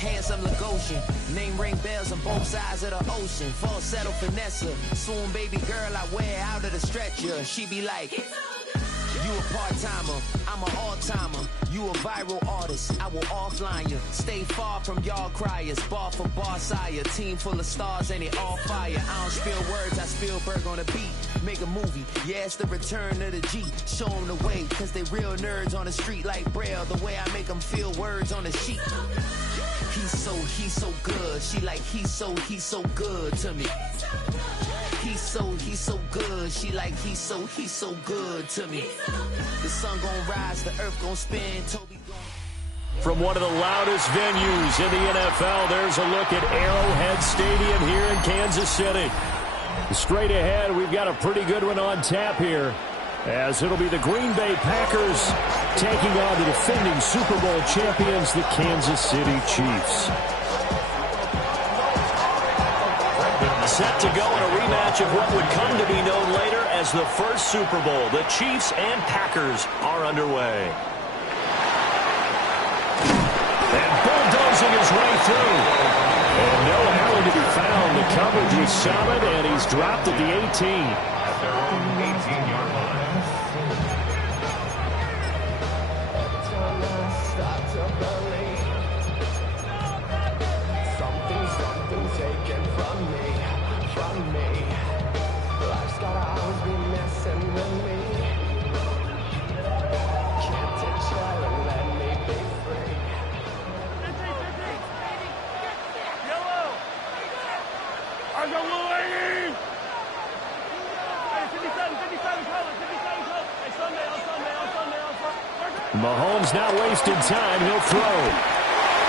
handsome Lagosian. Name ring bells on both sides of the ocean. Falsetto finesse, swoon baby girl I wear out of the stretcher. She be like, you a part-timer, I'm an all-timer. You a viral artist, I will offline you. Stay far from y'all criers, bar for bar sire. Team full of stars, ain't it all fire? I don't spill words, I Spielberg on a beat. Make a movie, yeah, it's the return of the G. Show them the way, cause they real nerds on the street like Braille. The way I make them feel words on the sheet. He's so good. She like, he's so good to me. He's so good. She like, he's so good to me. The sun gon' rise, the earth gon' spin. Toby gon'... From one of the loudest venues in the NFL, there's a look at Arrowhead Stadium here in Kansas City. Straight ahead, we've got a pretty good one on tap here, as it'll be the Green Bay Packers taking on the defending Super Bowl champions, the Kansas City Chiefs. Set to go in a rematch of what would come to be known later as the first Super Bowl. The Chiefs and Packers are underway. And bulldozing his way through. And no Allen to be found. The coverage was solid, and he's dropped at the 18. At their own 18-yard line. Something taken from me. Life's gotta always be messing with me. Can't take child and let me be free. Yellow! I got little 80! Hey, 57, color. Hey, Sunday. Mahomes not wasting time. He'll throw.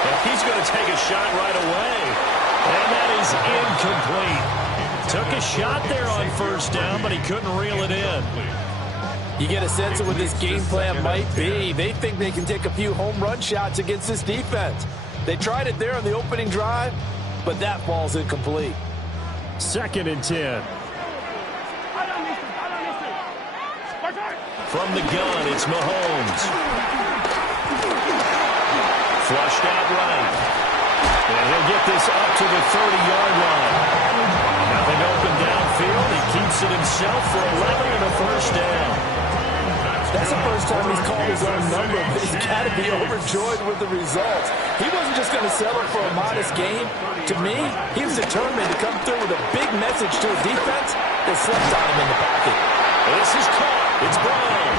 And he's going to take a shot right away. And that is incomplete. Took a shot there on first down, but he couldn't reel it in. You get a sense of what this game plan might be. They think they can take a few home run shots against this defense. They tried it there on the opening drive, but that ball's incomplete. 2nd and 10. From the gun, it's Mahomes. Flushed out right. And he'll get this up to the 30-yard line. Nothing open downfield. He keeps it himself for 11 and a first down. That's the first time he's called his own number, but he's got to be overjoyed with the results. He wasn't just going to settle for a modest game. To me, he was determined to come through with a big message to a defense that slept on him in the pocket. This is caught. It's Brown.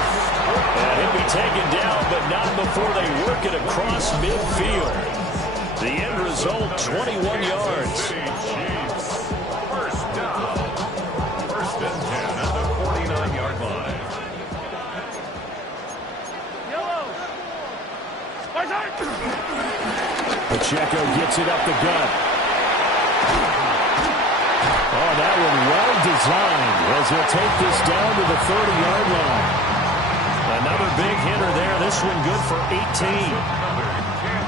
And he'll be taken down, but not before they work it across midfield. The end result, 21 yards. First down. 1st and 10 at the 49-yard line. Pacheco gets it up the gut. Oh, that one well designed as he'll take this down to the 30-yard line. Another big hitter there. This one good for 18.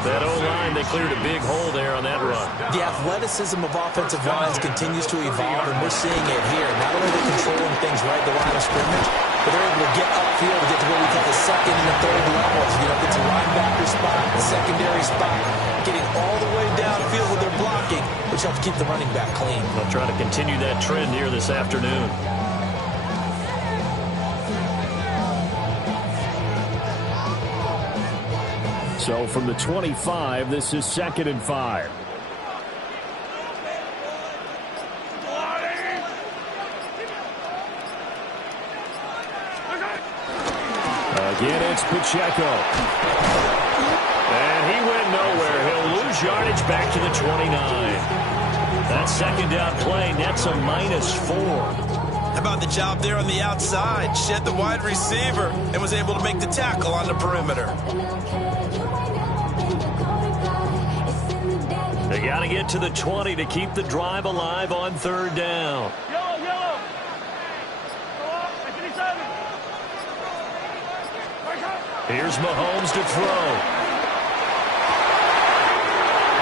That O-line, they cleared a big hole there on that run. The athleticism of offensive lines continues to evolve, and we're seeing it here. Not only are they controlling things right at the line of scrimmage, but they're able to get upfield to get to what we call the 2nd and the 3rd levels. You know, get to linebacker spot, the secondary spot, getting all the way downfield with their blocking, which helps keep the running back clean. They'll try to continue that trend here this afternoon. So from the 25, this is 2nd and 5. Again, it's Pacheco. And he went nowhere. He'll lose yardage back to the 29. That 2nd down play nets a -4. How about the job there on the outside? Shed the wide receiver and was able to make the tackle on the perimeter. They got to get to the 20 to keep the drive alive on 3rd down. Yellow. Here's Mahomes to throw.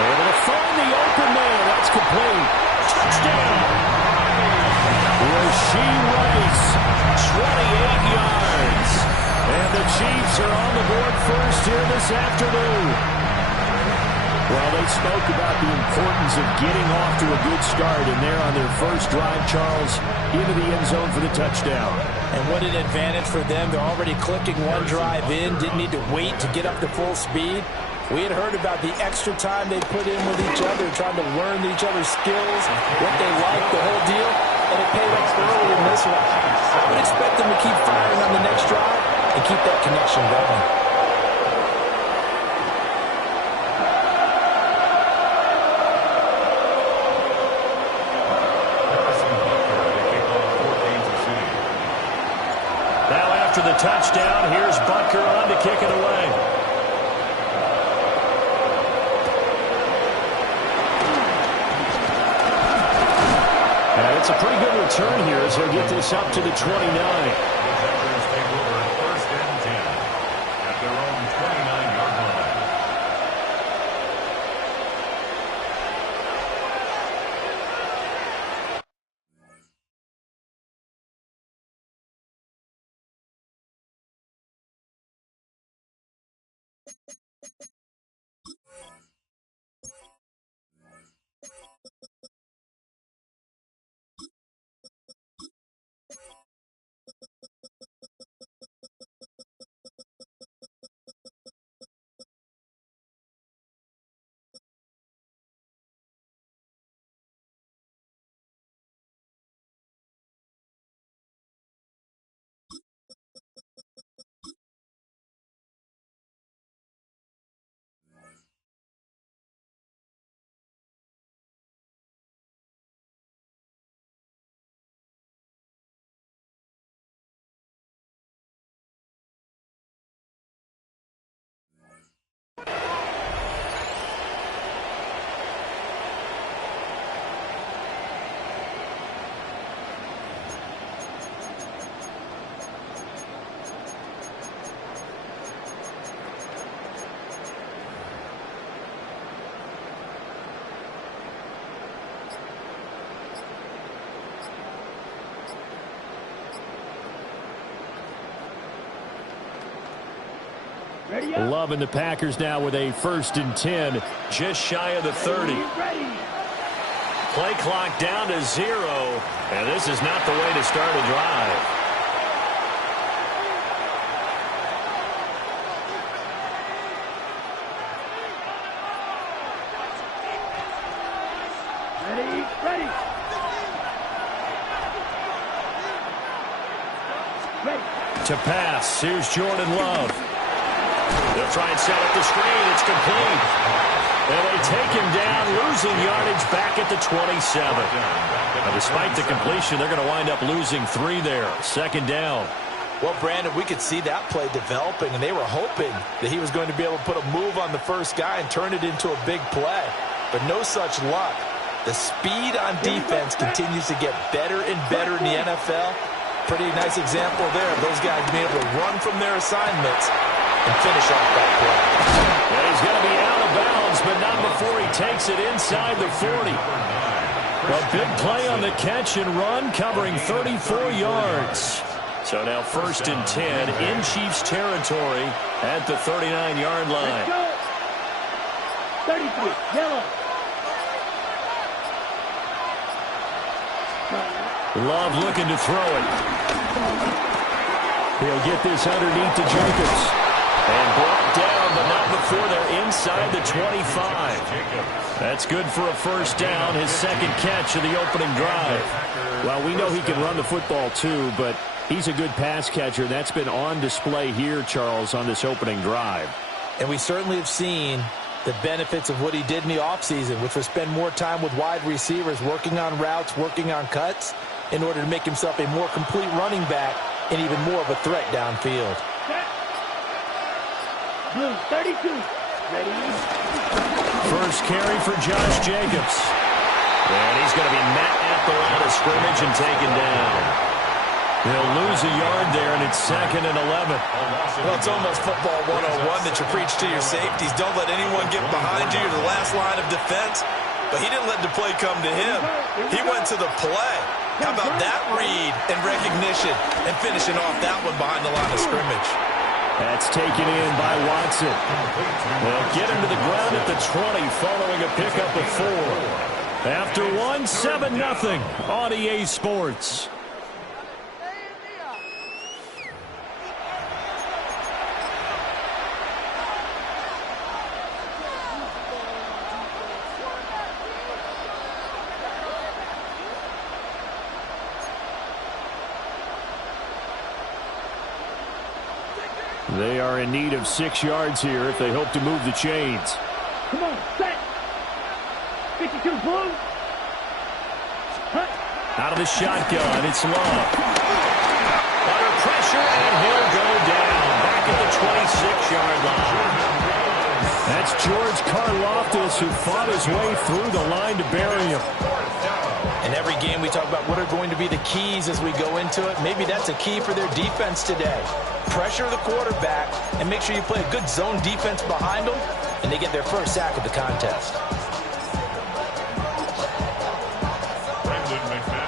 Able to find the open man. That's complete. Touchdown. Rashee Rice, 28 yards. And the Chiefs are on the board first here this afternoon. Well, they spoke about the importance of getting off to a good start, and they're on their first drive, Charles, into the end zone for the touchdown. And what an advantage for them. They're already clicking one drive in, didn't need to wait to get up to full speed. We had heard about the extra time they put in with each other, trying to learn each other's skills, what they like, the whole deal, and it paid off early in this one. I would expect them to keep firing on the next drive and keep that connection going. After the touchdown, here's Butker on to kick it away. And it's a pretty good return here as he'll get this up to the 29. Take over first and 10 at their own 29-yard line. Loving the Packers now with a 1st and 10. Just shy of the 30. Play clock down to 0. And this is not the way to start a drive. To pass, here's Jordan Love. They'll try and set up the screen. It's complete. And they take him down, losing yardage back at the 27. Now, despite the completion, they're going to wind up losing 3 there. 2nd down. Well, Brandon, we could see that play developing, and they were hoping that he was going to be able to put a move on the first guy and turn it into a big play. But no such luck. The speed on defense continues to get better and better in the NFL. Pretty nice example there of those guys being able to run from their assignments and finish off that play. And he's going to be out of bounds, but not before he takes it inside the 40. A big play on the catch and run, covering 34 yards. So now 1st and 10 in Chiefs territory at the 39-yard line. 33, yellow. Love looking to throw it. He'll get this underneath to Jacobs. And brought down, but not before they're inside the 25. That's good for a 1st down, his 2nd catch of the opening drive. Well, we know he can run the football too, but he's a good pass catcher. That's been on display here, Charles, on this opening drive. And we certainly have seen the benefits of what he did in the offseason, which was spend more time with wide receivers, working on routes, working on cuts, in order to make himself a more complete running back and even more of a threat downfield. Blue, 32. Ready? First carry for Josh Jacobs. And he's going to be met at the line of scrimmage and taken down. They'll lose a yard there, and it's 2nd and 11. Well, it's almost football 101 that you preach to your safeties. Don't let anyone get behind you to the last line of defense. But he didn't let the play come to him. He went to the play. How about that read and recognition and finishing off that one behind the line of scrimmage? That's taken in by Watson. They'll get him to the ground at the 20 following a pickup of 4. After 1, 7-0 on EA Sports. They are in need of 6 yards here if they hope to move the chains. Come on, set. 52 blue. Cut. Out of the shotgun, it's Love. Under pressure, and he'll go down. Back at the 26-yard line. That's George Karlaftis, who fought his way through the line to bury him. In every game, we talk about what are going to be the keys as we go into it. Maybe that's a key for their defense today. Pressure the quarterback and make sure you play a good zone defense behind them, and they get their first sack of the contest.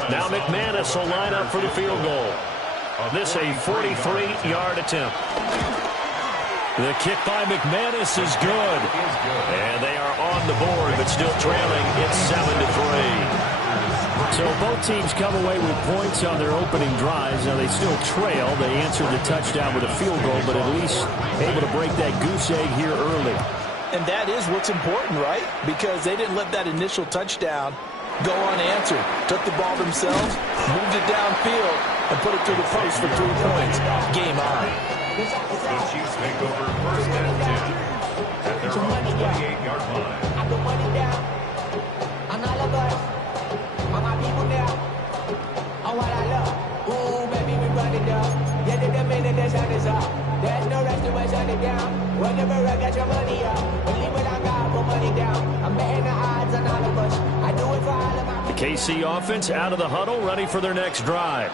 Now McManus will line up for the field goal. This a 43-yard attempt. The kick by McManus is good. And they are on the board, but still trailing. It's 7-3. So both teams come away with points on their opening drives. Now they still trail. They answered the touchdown with a field goal, but at least able to break that goose egg here early. And that is what's important, right? Because they didn't let that initial touchdown go unanswered. Took the ball themselves, moved it downfield, and put it through the post for 3 points. Game on. The Chiefs take over first and 10 at their own 28-yard line. I put money down on all of us, on my people now, on what I love. Ooh, baby, we run it up. Yeah, the minute the sun is up. There's no rest to us, shut it down. Whenever I get your money up, believe what I got, put money down. I'm betting the odds on all of us. I do it for all of my. The KC offense out of the huddle, ready for their next drive.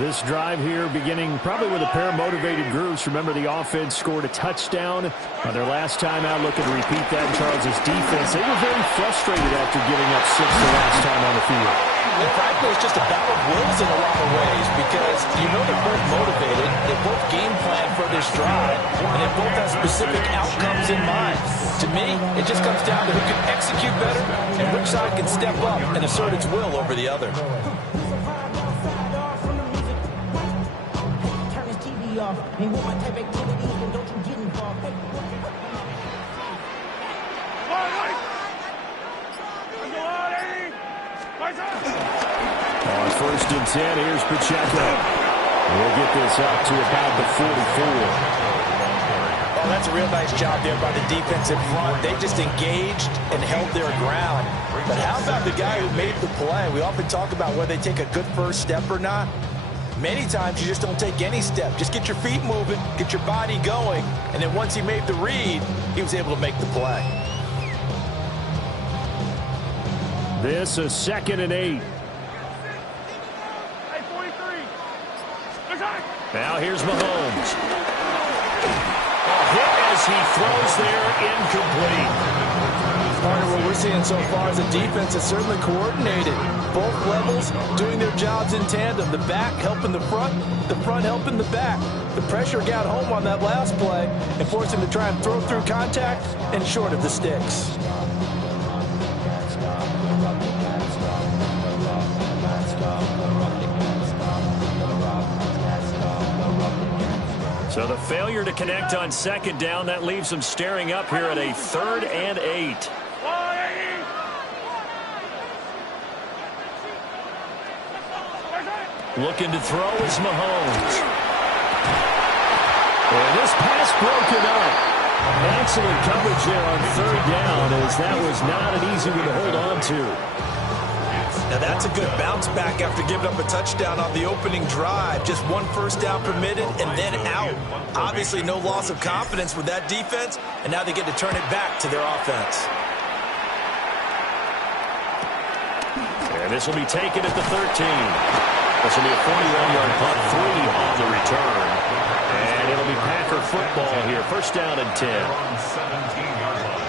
This drive here beginning probably with a pair of motivated groups. Remember, the offense scored a touchdown on their last time out. Looking to repeat that in Charles' defense. They were very frustrated after giving up 6 the last time on the field. And frankly, it's just a battle of wills in a lot of ways because you know they're both motivated. They both game plan for this drive, and they both have specific outcomes in mind. To me, it just comes down to who can execute better and which side can step up and assert its will over the other. Ain't with my type activities, and don't you get involved. On 1st and 10, here's Pacheco. We'll get this up to about the 44. Well, that's a real nice job there by the defensive front. They just engaged and held their ground. But how about the guy who made the play? We often talk about whether they take a good first step or not. Many times you just don't take any step. Just get your feet moving, get your body going, and then once he made the read, he was able to make the play. This a 2nd and 8. Now here's Mahomes. A hit as he throws there, incomplete. Part of what we're seeing so far is the defense is certainly coordinated. Both levels doing their jobs in tandem. The back helping the front helping the back. The pressure got home on that last play and forced him to try and throw through contact and short of the sticks. So the failure to connect on 2nd down, that leaves them staring up here at a 3rd and 8. Looking to throw is Mahomes. And this pass broken up. Excellent coverage there on 3rd down, as that was not an easy one to hold on to. Now that's a good bounce back after giving up a touchdown on the opening drive. Just 1 first down permitted and then out. Obviously no loss of confidence with that defense, and now they get to turn it back to their offense. And this will be taken at the 13. This will be a 41-yard punt, 3 on the return. And it'll be Packer football here. 1st down and 10. 17-yard line.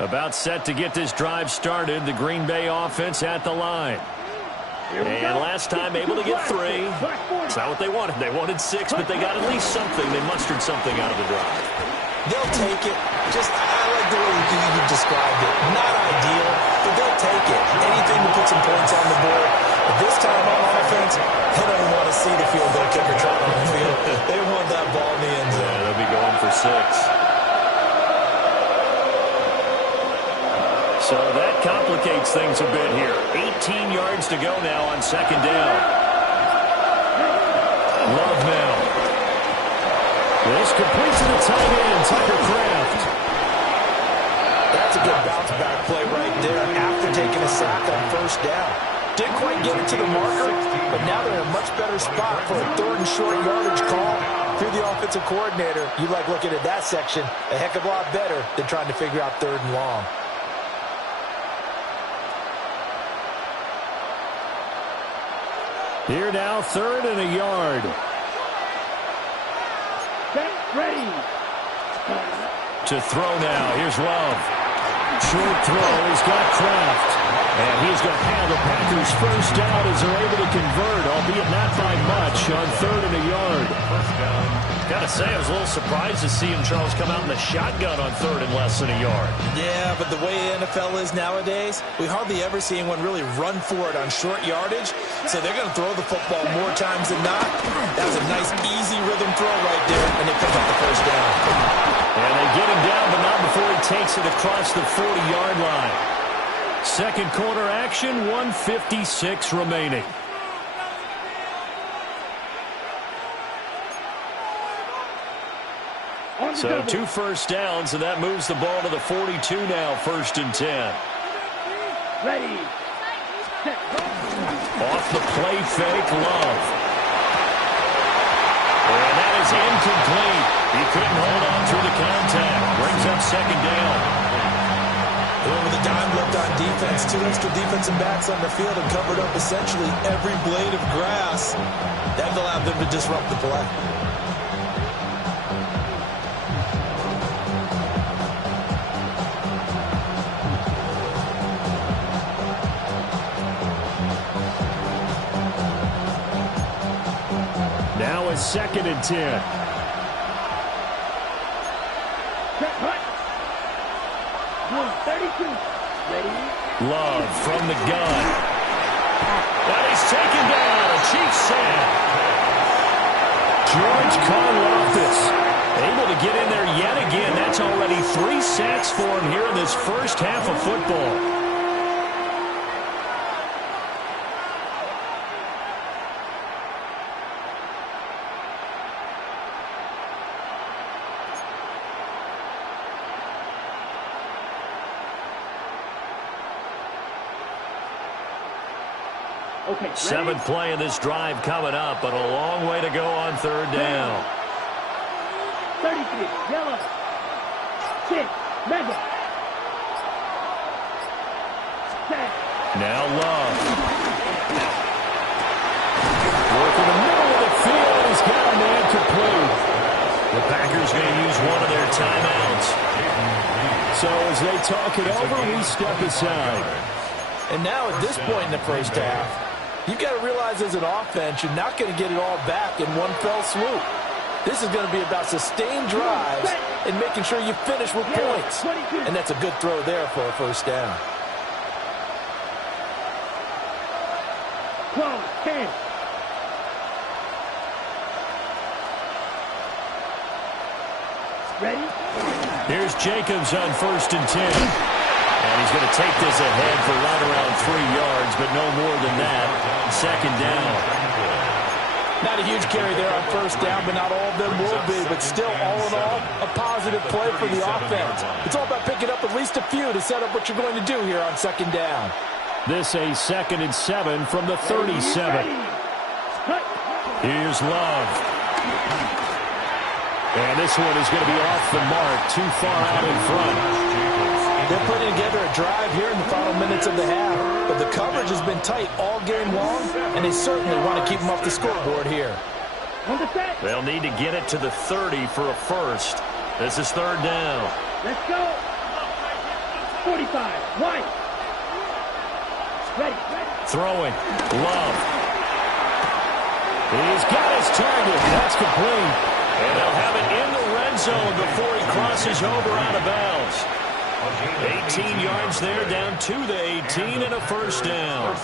About set to get this drive started. The Green Bay offense at the line. And last time able to get 3. It's not what they wanted. They wanted 6, but they got at least something. They mustered something out of the drive. They'll take it. I like the way you described it. Not ideal, but they'll take it. Anything to put some points on the board. But this time on offense, they don't want to see the field goal kicker trying on the field. They want that ball in the end zone. Yeah, they'll be going for 6. So that complicates things a bit here. 18 yards to go now on second down. Love now. This completes to the tight end, Tucker Kraft. That's a good bounce-back play right there after taking a sack on first down. Didn't quite get it to the marker, but now they're in a much better spot for a 3rd and short yardage call. Through the offensive coordinator, you like looking at that section a heck of a lot better than trying to figure out 3rd and long. Here now, 3rd and a yard. Set, ready. To throw now. Here's Love. Short throw. He's got Kraft. And he's going to have the Packers first down as they're able to convert, albeit not by much, on 3rd and a yard. First down. Gotta say, I was a little surprised to see him, Charles, come out in the shotgun on 3rd and less than a yard. Yeah, but the way the NFL is nowadays, we hardly ever see anyone really run for it on short yardage. So they're going to throw the football more times than not. That was a nice, easy rhythm throw right there, and they pick up the first down. And they get him down, but not before he takes it across the 40-yard line. Second quarter action, 1:56 remaining. So 2 first downs, and that moves the ball to the 42 now, 1st and 10. Ready. Set. Off the play fake, Love. And that is incomplete. He couldn't hold on through the contact. Brings up second down. With a dime left on defense, 2 extra defensive backs on the field and covered up essentially every blade of grass. That allowed them to disrupt the play. Now it's 2nd and 10. Set, hut. 32. Ready. Love from the gun. And he's taken down. A Chiefs sack. George Karlaftis able to get in there yet again. That's already 3 sacks for him here in this first half of football. Okay, 7th play of this drive coming up, but a long way to go on 3rd down. 33, yellow. 6, mega. Set. Now Love. Working the middle of the field. He's got a man complete. The Packers going to use one of their timeouts. So as they talk it over, we step aside. And now at this point in the first half, you've got to realize as an offense, you're not going to get it all back in one fell swoop. This is going to be about sustained drives and making sure you finish with points. And that's a good throw there for a first down. 12, 10. Ready? Here's Jacobs on 1st and 10. And he's going to take this ahead for right around 3 yards, but no more than that. 2nd down. Not a huge carry there on first down, but not all of them will be. But still, all in all, a positive play for the offense. It's all about picking up at least a few to set up what you're going to do here on 2nd down. This a 2nd and 7 from the 37. Here's Love. And this one is going to be off the mark, too far out in front. They're putting together a drive here in the final minutes of the half, but the coverage has been tight all game long, and they certainly want to keep them off the scoreboard here. They'll need to get it to the 30 for a first. This is 3rd down. Let's go. 45. Wide. Ready. Throwing. Love. He's got his target. That's complete. And they'll have it in the red zone before he crosses over out of bounds. 18 yards there, down to the 18 and a first down.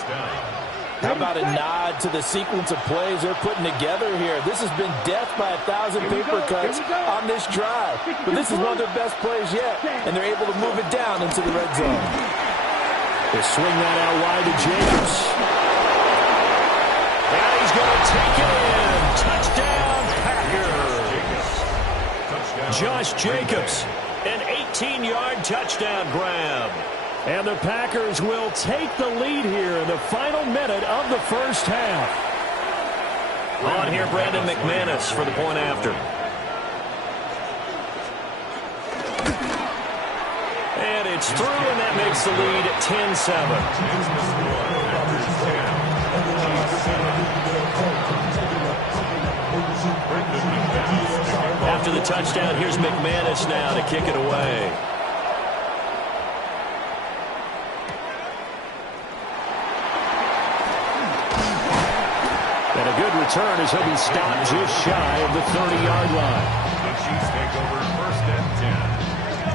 How about a nod to the sequence of plays they're putting together here? This has been death by 1,000 paper cuts on this drive. But this is one of their best plays yet, and they're able to move it down into the red zone. They swing that out wide to Jacobs. And he's going to take it in. Touchdown, Packers. Josh Jacobs, an 18-yard touchdown grab. And the Packers will take the lead here in the final minute of the first half. On here, Brandon McManus for the point after. And it's through, and that makes the lead 10-7. After the touchdown, here's McManus now to kick it away. And a good return as he'll be stopped just shy of the 30-yard line. The Chiefs take over first and 10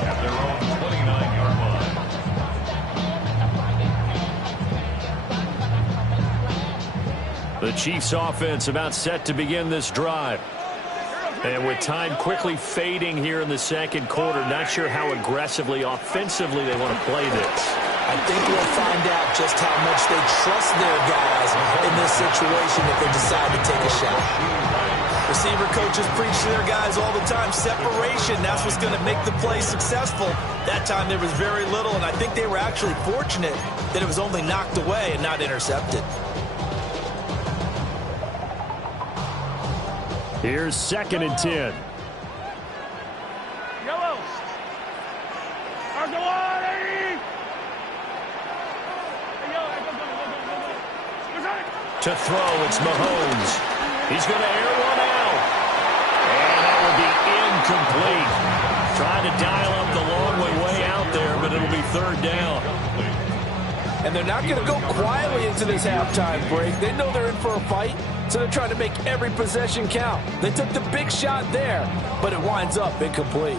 at their own 29-yard line. The Chiefs offense about set to begin this drive. And with time quickly fading here in the second quarter, not sure how aggressively, offensively they want to play this. I think we'll find out just how much they trust their guys in this situation if they decide to take a shot. Receiver coaches preach to their guys all the time. Separation, that's what's going to make the play successful. That time there was very little, and I think they were actually fortunate that it was only knocked away and not intercepted. Here's 2nd and 10. Yellow. To throw, it's Mahomes. He's going to air one out. And that will be incomplete. Trying to dial up the long way out there, but it'll be 3rd down. And they're not going to go quietly into this halftime break. They know they're in for a fight, so they're trying to make every possession count. They took the big shot there, but it winds up incomplete.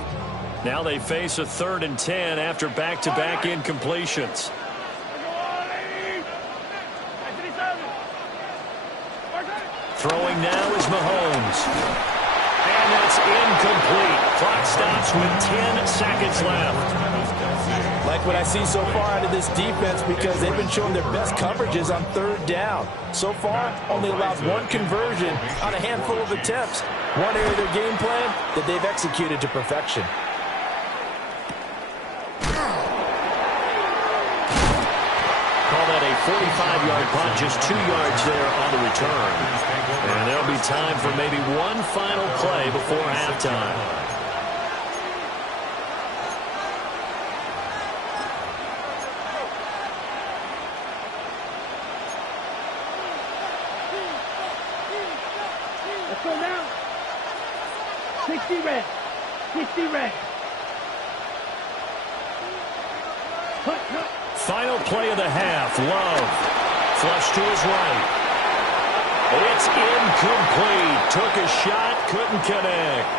Now they face a 3rd and 10 after back-to-back incompletions. Throwing now is Mahomes. And that's incomplete. Clock stops with 10 seconds left. Like what I see so far out of this defense because they've been showing their best coverages on 3rd down. So far, only allowed one conversion on a handful of attempts. One area of their game plan that they've executed to perfection. Call that a 45-yard punt, just 2 yards there on the return. And there'll be time for maybe one final play before halftime. Let's go now. 60 red. 60 red. Cut. Final play of the half. Love. Flush to his right. It's incomplete. Took a shot, couldn't connect.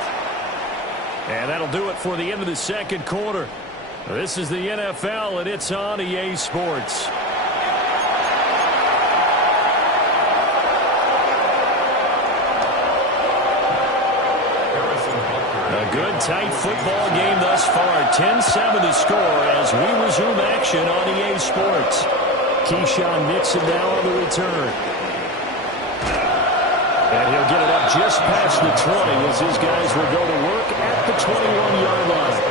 And that'll do it for the end of the second quarter. This is the NFL, and it's on EA Sports. A good, tight football game thus far. 10-7 the score as we resume action on EA Sports. Keyshawn Nixon now on the return. And he'll get it up just past the 20 as his guys will go to work at the 21-yard line.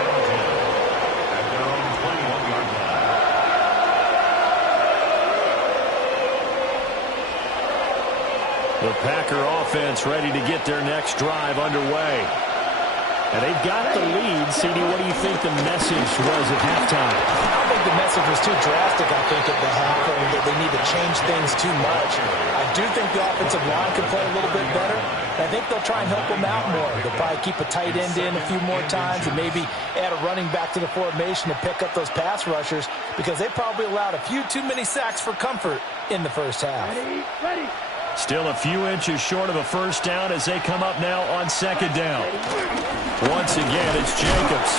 The Packer offense ready to get their next drive underway. And they've got the lead. CD, what do you think the message was at halftime? I think the message was too drastic, I think, at the half, or that they need to change things too much. I do think the offensive line can play a little bit better. I think they'll try and help them out more. They'll probably keep a tight end in a few more times and maybe add a running back to the formation to pick up those pass rushers because they probably allowed a few too many sacks for comfort in the first half. Ready. Still a few inches short of a first down as they come up now on second down. Once again, it's Jacobs.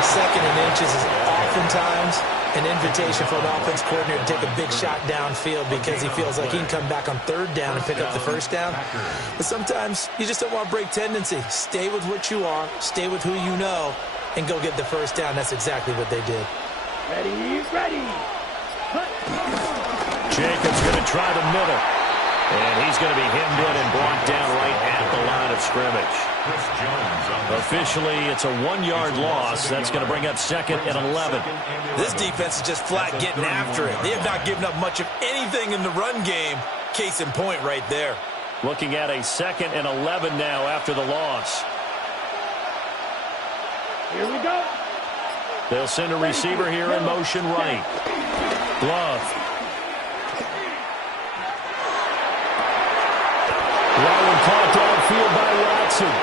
Second and inches is oftentimes an invitation for an offense coordinator to take a big shot downfield because he feels like he can come back on third down and pick up the first down. But sometimes you just don't want to break tendency. Stay with what you are, stay with who you know, and go get the first down. That's exactly what they did. Ready. Jacobs going to try the middle. And he's going to be hemmed in and brought down right at the line of scrimmage. Officially, it's a 1-yard loss. That's going to bring up second and 11. This defense is just flat getting after it. They have not given up much of anything in the run game. Case in point right there. Looking at a second and 11 now after the loss. Here we go. They'll send a receiver here in motion right. Glove. That one caught downfield by Watson.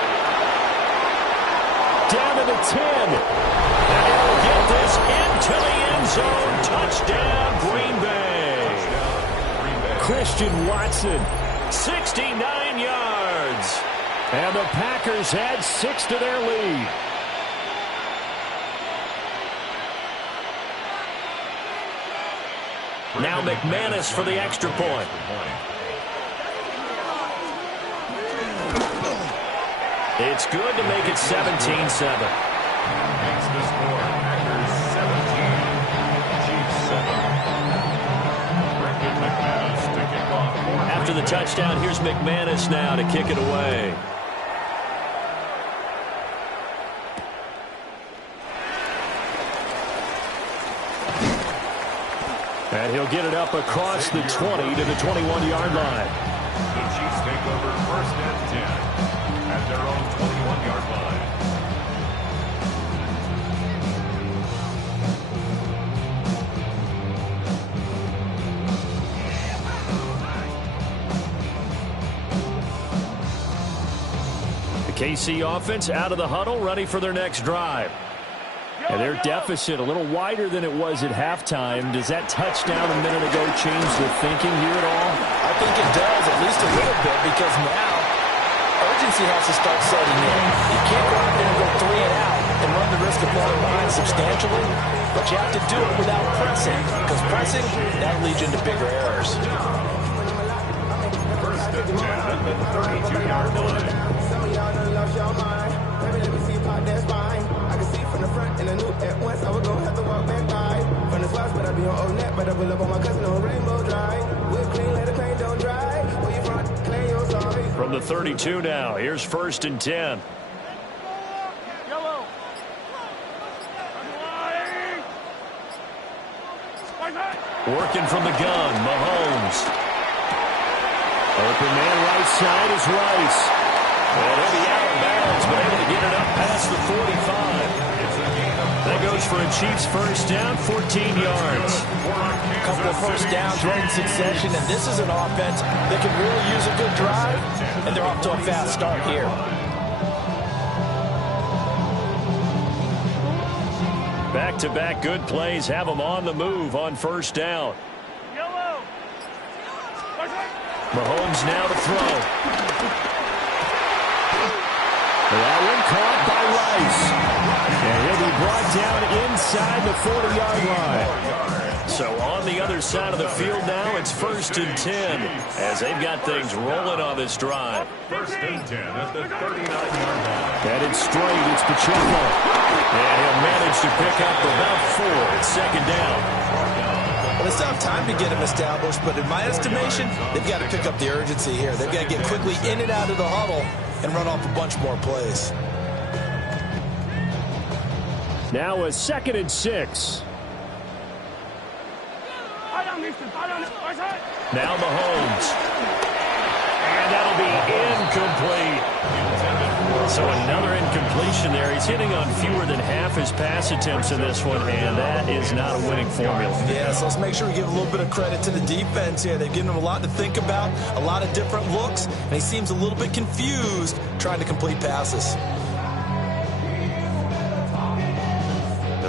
Down to the 10. And he'll get this into the end zone. Touchdown, Green Bay. Christian Watson, 69 yards. And the Packers add 6 to their lead. Now McManus for the extra point. It's good to make it 17-7. Makes the score Packers 17, Chiefs 7. Brendan McManus to kick off. After the touchdown, here's McManus now to kick it away. And he'll get it up across the 20 to the 21-yard line. The Chiefs take over first and 10 at their own 21-yard line. The KC offense out of the huddle, ready for their next drive. And their deficit a little wider than it was at halftime. Does that touchdown a minute ago change the thinking here at all? I think it does, at least a little bit, because now urgency has to start setting in. You can't go out there and go 3 and out and run the risk of falling behind substantially, but you have to do it without pressing, because pressing, that leads you into bigger errors. First and 10 at the 32-yard line. Some of y'all done lost your mind. Baby, let me see part that's fine. I can see from the front and I knew at once I was gonna have to walk back by. From the spots, but I be on old net, but I pull up on my cousin on Rainbow Drive. We'll clean, let the paint don't dry. Where you from? Clean your side. From the 32 now, here's first and 10. Working from the gun, Mahomes. Open man right side is Rice. And he'll be out of bounds, but able to get it up past the 45. That goes for a Chiefs first down, 14 yards. A couple of first downs right in succession, and this is an offense that can really use a good drive, and they're off to a fast start here. Back-to-back good plays have them on the move on first down. Mahomes now to throw. That one caught by Rice. And he'll be brought down inside the 40-yard line. So on the other side of the field now, it's first and 10 as they've got things rolling on this drive. First and 10 at the 39-yard line. Headed straight, it's Pacheco. And he'll manage to pick up about 4. It's second down. Well, they still have time to get him established, but in my estimation, they've got to pick up the urgency here. They've got to get quickly in and out of the huddle and run off a bunch more plays. Now a second and 6. Now Mahomes. And that'll be incomplete. So another incompletion there. He's hitting on fewer than half his pass attempts in this one, and that is not a winning formula. Yeah, so let's make sure we give a little bit of credit to the defense here. They've given him a lot to think about, a lot of different looks, and he seems a little bit confused trying to complete passes.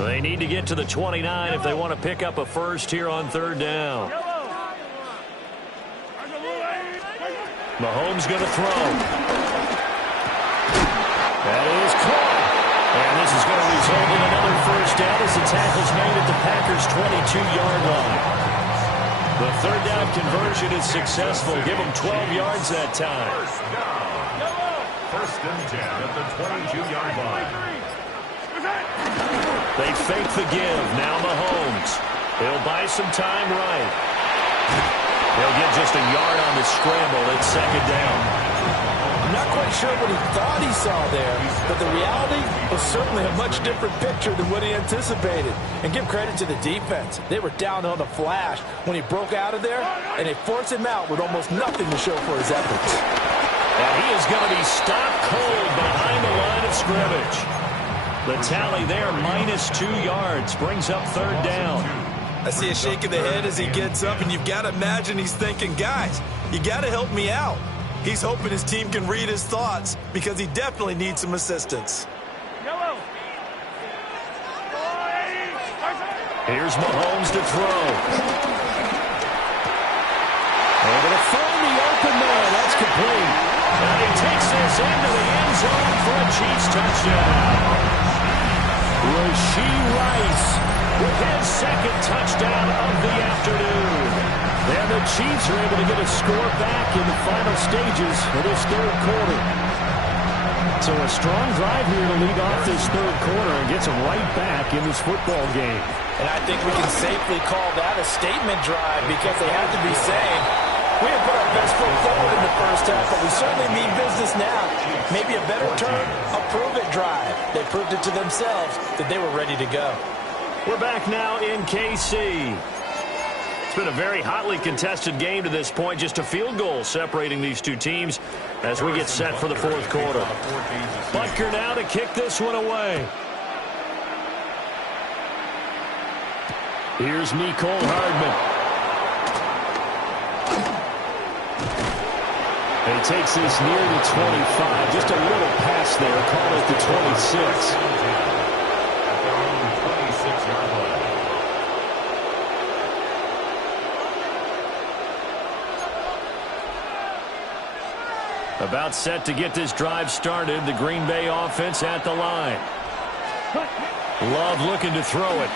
They need to get to the 29 if they want to pick up a first here on third down. Mahomes going to throw. That is caught. And this is going to result in another first down as the tackle's made at the Packers' 22-yard line. The third down conversion is successful. Give them 12 yards that time. First and 10 at the 22-yard line. They fake the give. Now Mahomes. He'll buy some time right. He'll get just a yard on the scramble. It's second down. I'm not quite sure what he thought he saw there, but the reality was certainly a much different picture than what he anticipated. And give credit to the defense. They were down on the flash when he broke out of there, and they forced him out with almost nothing to show for his efforts. And he is going to be stopped cold behind the line of scrimmage. The tally there, -2 yards, brings up third down. I see a shake of the head as he gets up, and you've got to imagine he's thinking, guys, you got to help me out. He's hoping his team can read his thoughts because he definitely needs some assistance. Here's Mahomes to throw. Able to find the open man. That's complete. And he takes this into the end zone for a Chiefs touchdown. Rashee Rice with his second touchdown of the afternoon. And the Chiefs are able to get a score back in the final stages of this third quarter. So a strong drive here to lead off this third quarter and gets them right back in this football game. And I think we can safely call that a statement drive because they have to be saying, we have put our best foot forward in the first half, but we certainly mean business now. Maybe a better term, a prove-it drive. They proved it to themselves that they were ready to go. We're back now in KC. It's been a very hotly contested game to this point. Just a field goal separating these two teams as we get set for the fourth quarter. Butker now to kick this one away. Here's Mecole Hardman. He takes this near the 25. Just a little pass there. Call it the 26. About set to get this drive started. The Green Bay offense at the line. Love looking to throw it.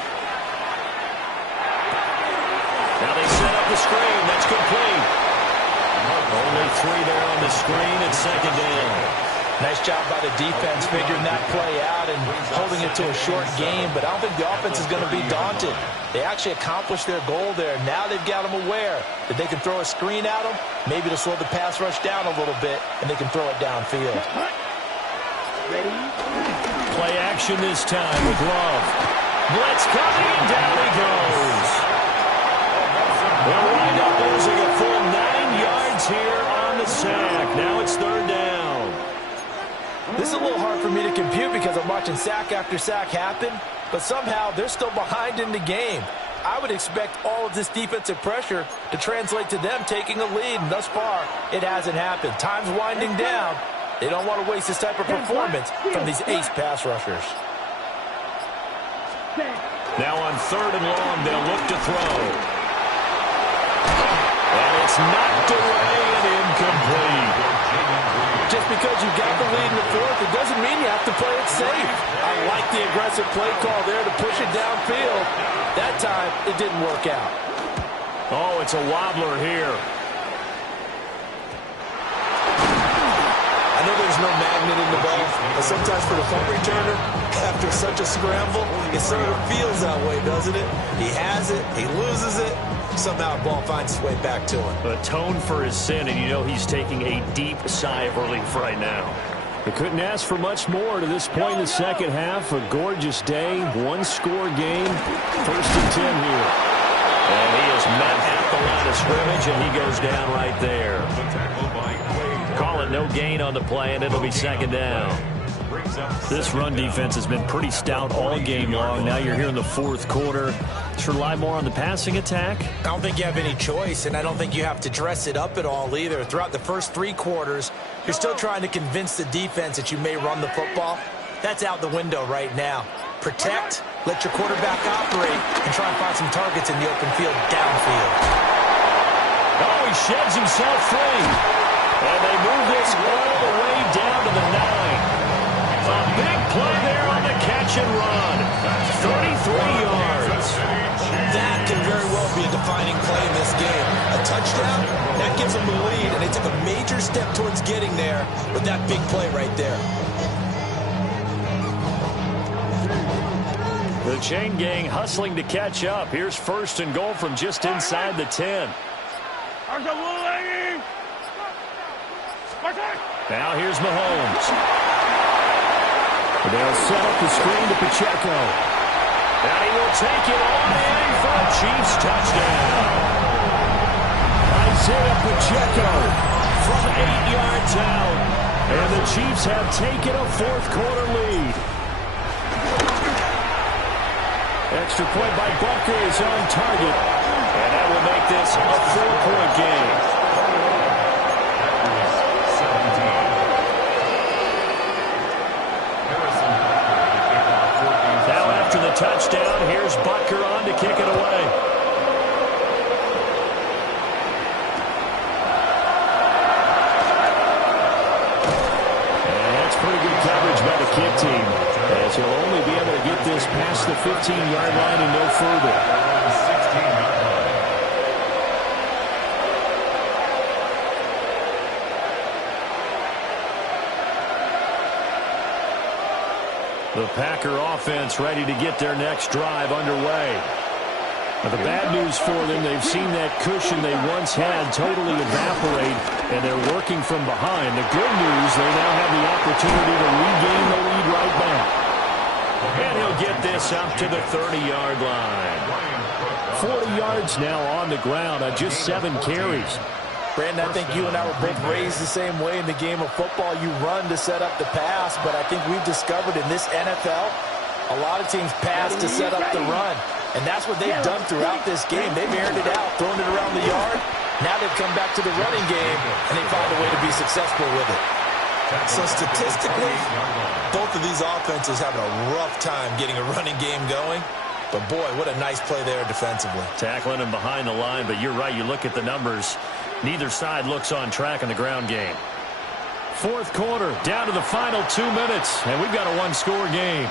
Now they set up the screen. That's complete. Only 3 there on the screen at second down. Nice job by the defense figuring that play out and holding it to a short game, but I don't think the offense is going to be daunted. They actually accomplished their goal there. Now they've got them aware that they can throw a screen at them, maybe to slow the pass rush down a little bit, and they can throw it downfield. Play action this time with Love. Blitz coming, down he goes. They'll wind up losing a full 9 yards here on the sack. Now it's third down. This is a little hard for me to compute because I'm watching sack after sack happen, but somehow they're still behind in the game. I would expect all of this defensive pressure to translate to them taking a lead, and thus far, it hasn't happened. Time's winding down. They don't want to waste this type of performance from these ace pass rushers. Now on third and long, they'll look to throw. And it's knocked away and incomplete. Just because you got the lead in the fourth, it doesn't mean you have to play it safe. I like the aggressive play call there to push it downfield. That time, it didn't work out. Oh, it's a wobbler here. I know there's no magnet in the ball, but sometimes for the punt returner, after such a scramble, it sort of feels that way, doesn't it? He has it, he loses it, somehow the ball finds its way back to him. Atone for his sin, and you know he's taking a deep sigh of relief right now. They couldn't ask for much more to this point in the second half. A gorgeous day, one-score game, 1st and 10 here. And he is met at the line of scrimmage, and he goes down right there. Call it no gain on the play, and it'll be second down. This run defense has been pretty stout all game long. Now you're here in the fourth quarter. Should rely more on the passing attack? I don't think you have any choice, and I don't think you have to dress it up at all either. Throughout the first 3 quarters, you're still trying to convince the defense that you may run the football. That's out the window right now. Protect, let your quarterback operate, and try and find some targets in the open field downfield. Oh, he sheds himself free. And they move this all the way down to the 9. A big play there on the catch and run. 33 yards. That can very well be a defining play in this game. A touchdown, that gives them the lead, and they took a major step towards getting there with that big play right there. The chain gang hustling to catch up. Here's first and goal from just inside the 10. Now here's Mahomes. They'll set up the screen to Pacheco. And he will take it on in for a Chiefs touchdown. Isaiah Pacheco From 8 yards out. and the Chiefs have taken a fourth quarter lead. Extra point by Bucker is on target. And that will make this a 4-point game. Now after the touchdown, here's Butker on to kick it away. And that's pretty good coverage by the kick team, as he'll only be able to get this past the 15-yard line and no further. The Packer offense ready to get their next drive underway. Now, the bad news for them, they've seen that cushion they once had totally evaporate, and they're working from behind. The good news, they now have the opportunity to regain the lead right back. And he'll get this up to the 30-yard line. 40 yards now on the ground on just 7 carries. Brandon, I think you and I were both raised the same way in the game of football. You run to set up the pass, but I think we've discovered in this NFL, a lot of teams pass to set up the run. And that's what they've done throughout this game. They've aired it out, thrown it around the yard. Now they've come back to the running game, and they find a way to be successful with it. So statistically, both of these offenses having a rough time getting a running game going. But, boy, what a nice play there defensively. Tackling him behind the line, but you're right. You look at the numbers. Neither side looks on track in the ground game. Fourth quarter, down to the final 2 minutes, and we've got a one-score game.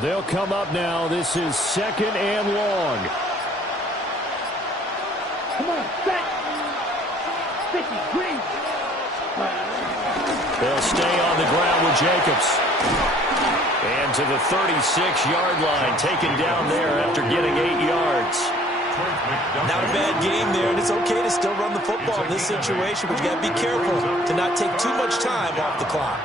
They'll come up now. This is 2nd and long. Come on, set. 50, green. They'll stay on the ground with Jacobs. And to the 36-yard line, taken down there after getting 8 yards. Not a bad game there, and it's okay to still run the football in this situation, but you got to be careful to not take too much time off the clock.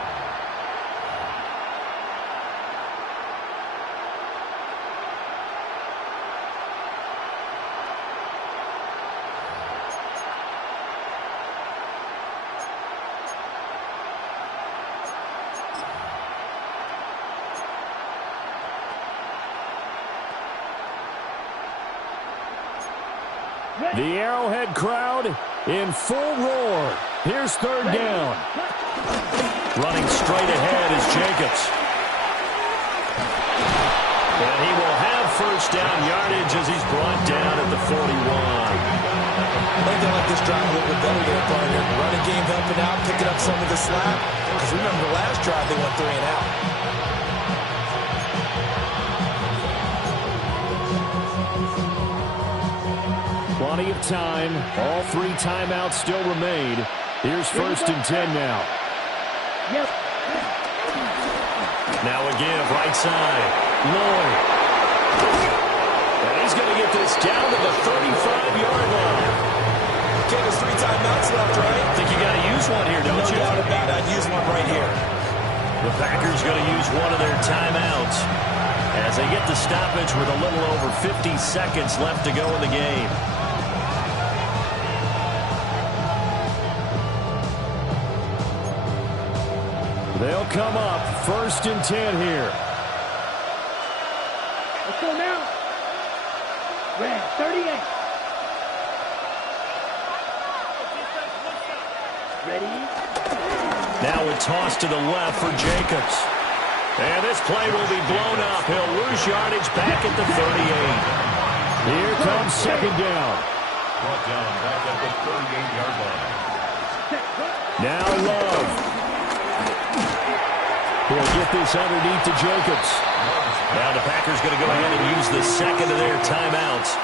The Arrowhead crowd in full roar. Here's 3rd down. Running straight ahead is Jacobs. And he will have first down yardage as he's brought down at the 41. I think they like this drive a little bit better there, partner. Running game helping out, picking up some of the slack. Because remember the last drive, they went 3 and out. Plenty of time. All 3 timeouts still remain. Here's 1st and 10 now. Yep. Now a give, right side. Lloyd. And he's going to get this down to the 35-yard line. Okay, there's 3 timeouts left, right? I think you got to use one here, don't you? No doubt about it. I'd use one right here. The Packers going to use one of their timeouts as they get the stoppage with a little over 50 seconds left to go in the game. They'll come up 1st and 10 here. Let's go now. Red, 38. Ready? Now a toss to the left for Jacobs. And this play will be blown up. He'll lose yardage back at the 38. Here comes 2nd down. Brought down back at the 38-yard line. Now Love. He'll get this underneath to Jacobs. Now the Packers going to go ahead and use the 2nd of their timeouts,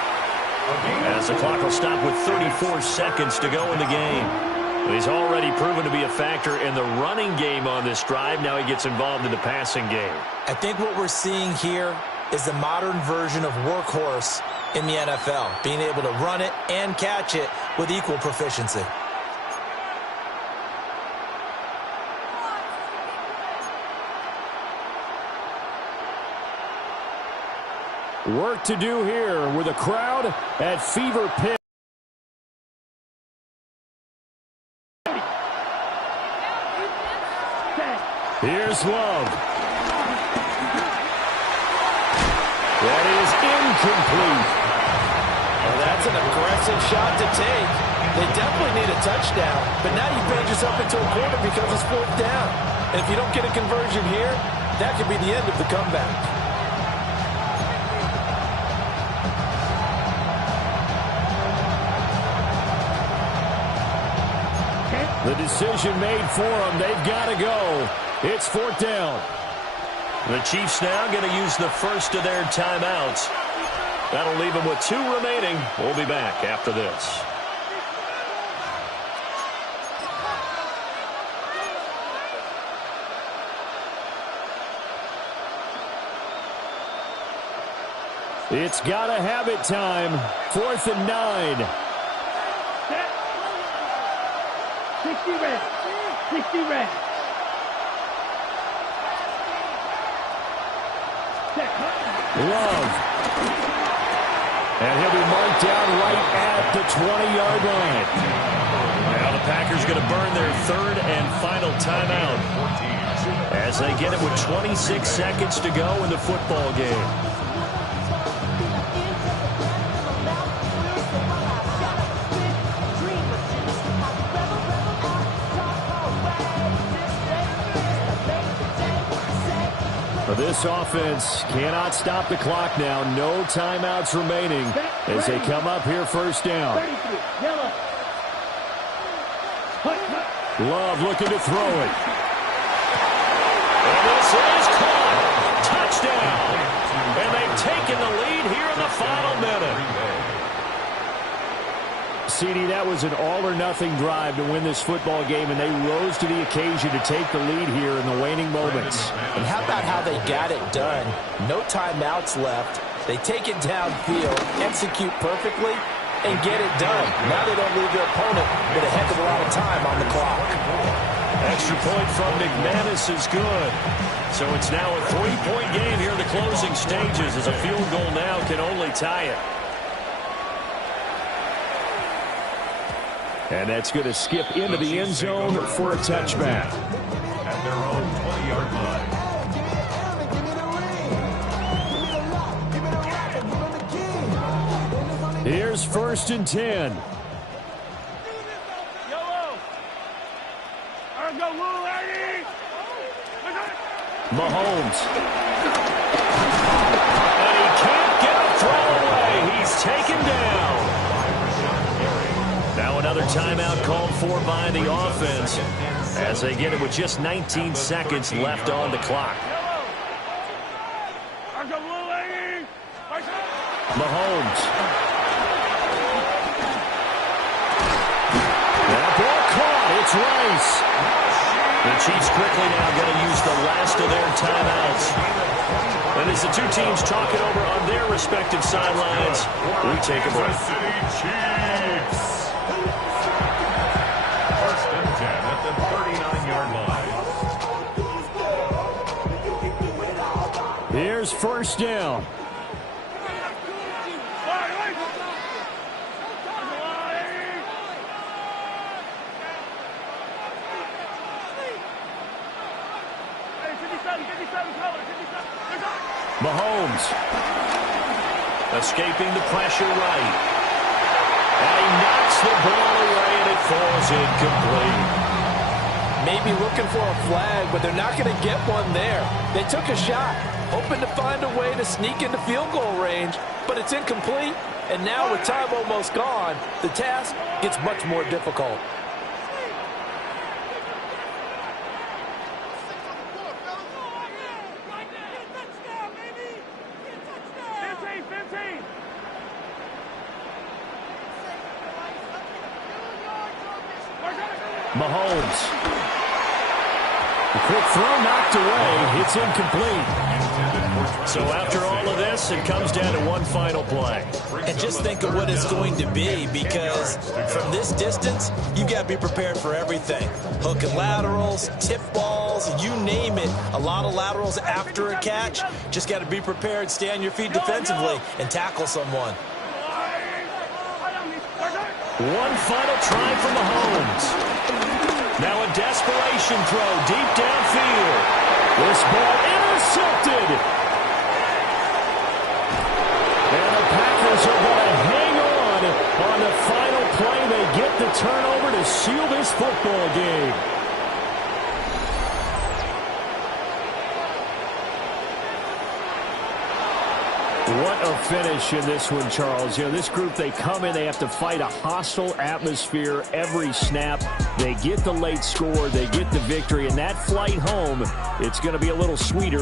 as the clock will stop with 34 seconds to go in the game. He's already proven to be a factor in the running game on this drive. Now he gets involved in the passing game. I think what we're seeing here is the modern version of workhorse in the NFL, being able to run it and catch it with equal proficiency. Work to do here with a crowd at fever pitch. Here's Love. That is incomplete. Well, that's an aggressive shot to take. They definitely need a touchdown, but now you've bailed yourself into a corner because it's 4th down. And if you don't get a conversion here, that could be the end of the comeback. The decision made for them. They've got to go. It's 4th down. The Chiefs now going to use the 1st of their timeouts. That'll leave them with 2 remaining. We'll be back after this. It's got to have it time. 4th and 9. 60 red. 60 red. Love. And he'll be marked down right at the 20-yard line. Now the Packers going to burn their 3rd and final timeout as they get it with 26 seconds to go in the football game. This offense cannot stop the clock now. No timeouts remaining as they come up here 1st down. Love looking to throw it. And this is caught. Touchdown. And they've taken the lead here in the final minute. CD, that was an all-or-nothing drive to win this football game, and they rose to the occasion to take the lead here in the waning moments. And how about how they got it done? No timeouts left. They take it downfield, execute perfectly, and get it done. Now they don't leave their opponent with a heck of a lot of time on the clock. Extra point from McManus is good. So it's now a 3-point game here in the closing stages, as a field goal now can only tie it. And that's going to skip into the end zone for a touchback. At their own 20-yard line. Here's 1st and 10. Mahomes. And he can't get a throw away. He's taken down. Now another timeout called for by the offense as they get it with just 19 seconds left on the clock. Mahomes. That ball caught. It's Rice. The Chiefs quickly now going to use the last of their timeouts. And as the two teams talk it over on their respective sidelines, we take a break. Chiefs. First and 10 at the 39-yard line. Here's first down. Mahomes escaping the pressure right. And he knocks the ball away and it falls incomplete. Maybe looking for a flag, but they're not going to get one there. They took a shot, hoping to find a way to sneak into field goal range, but it's incomplete. And now with time almost gone, the task gets much more difficult. Mahomes. A quick throw knocked away. It's incomplete. So after all of this, it comes down to one final play. And just think of what it's going to be, because from this distance, you've got to be prepared for everything. Hook and laterals, tip balls, you name it. A lot of laterals after a catch. Just got to be prepared, stay on your feet defensively, and tackle someone. One final try for Mahomes. Now a desperation throw deep downfield. This ball intercepted. And the Packers are going to hang on the final play. They get the turnover to seal this football game. What a finish in this one, Charles. You know, this group, they come in, they have to fight a hostile atmosphere every snap. They get the late score, they get the victory, and that flight home, it's going to be a little sweeter.